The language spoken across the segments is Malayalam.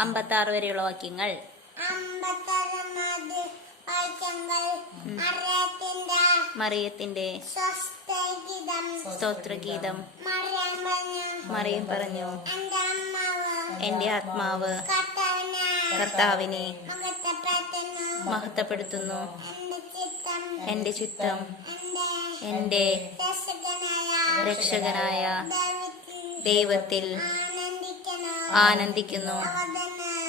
അമ്പത്തി ആറ് വരെയുള്ള വാക്യങ്ങൾ. മറിയത്തിന്റെ സ്തോത്രഗീതം മറിയം പറഞ്ഞു. എന്റെ ആത്മാവ് കർത്താവിനെ മഹത്വപ്പെടുത്തുന്നു. എന്റെ ചിത്തം. എന്റെ രക്ഷകനായ ദൈവത്തിൽ ആനന്ദിക്കുന്നു.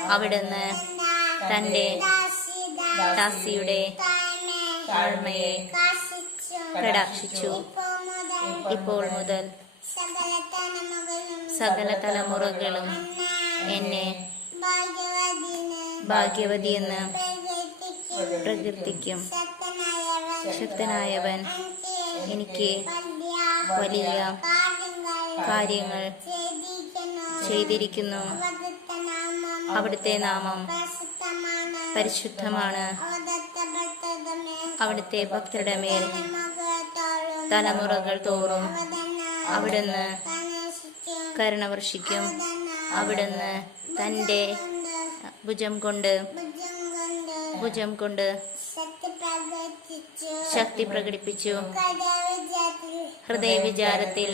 അവിടുന്ന് തന്റെ ദാസിയുടെ താഴ്മയെ കടാക്ഷിച്ചു. ഇപ്പോൾ മുതൽ സകല തലമുറകളും എന്നെ ഭാഗ്യവതിയെന്ന് പ്രകീർത്തിക്കും. ശക്തനായവൻ എനിക്ക് വലിയ കാര്യങ്ങൾ ചെയ്തിരിക്കുന്നു. അവിടുത്തെ നാമം പരിശുദ്ധമാണ്. അവിടുത്തെ ഭക്തരുടെ മേൽ തലമുറകൾ തോറും അവിടുന്ന് കരുണ വർഷിക്കും. അവിടുന്ന് തന്റെ ഭുജം കൊണ്ട് ഭുജം കൊണ്ട് ശക്തി പ്രകടിപ്പിച്ചു. ഹൃദയ വിചാരത്തിൽ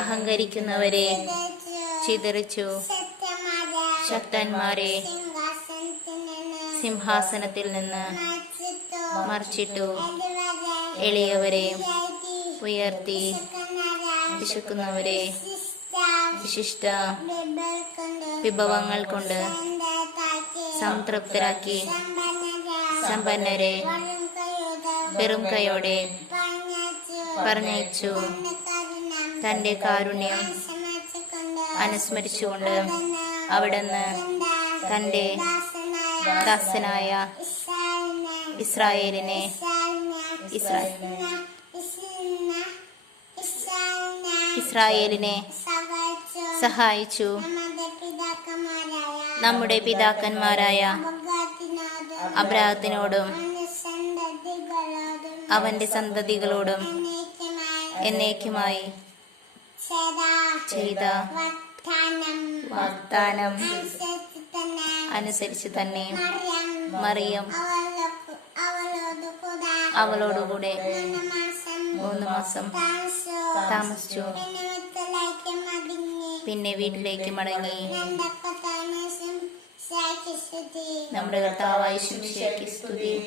അഹങ്കരിക്കുന്നവരെ ചിതറിച്ചു. ശക്തന്മാരെ സിംഹാസനത്തിൽ നിന്ന് മറിച്ചിട്ടു എളിയവരെ ഉയർത്തി വിശക്കുന്നവരെ വിശിഷ്ട വിഭവങ്ങൾ കൊണ്ട് സംതൃപ്തരാക്കി സമ്പന്നരെ വെറും കൈയോടെ പറഞ്ഞയച്ചു. തന്റെ കാരുണ്യം അനുസ്മരിച്ചുകൊണ്ട് അവിടുന്ന് തന്റെ ദാസനായ ഇസ്രായേലിനെ ഇസ്രായേലിനെ സഹായിച്ചു. നമ്മുടെ പിതാക്കന്മാരായ അബ്രാഹത്തിനോടും അവന്റെ സന്തതികളോടും എന്നേക്കുമായി ചെയ്ത വാഗ്ദാനം അനുസരിച്ച് തന്നെ മറിയം അവളോടുകൂടെ മൂന്ന് മാസം താമസിച്ചു. പിന്നെ വീട്ടിലേക്ക് മടങ്ങി. നമ്മുടെ കർത്താവായ ശിംഷയ്ക്ക് സ്തുതി.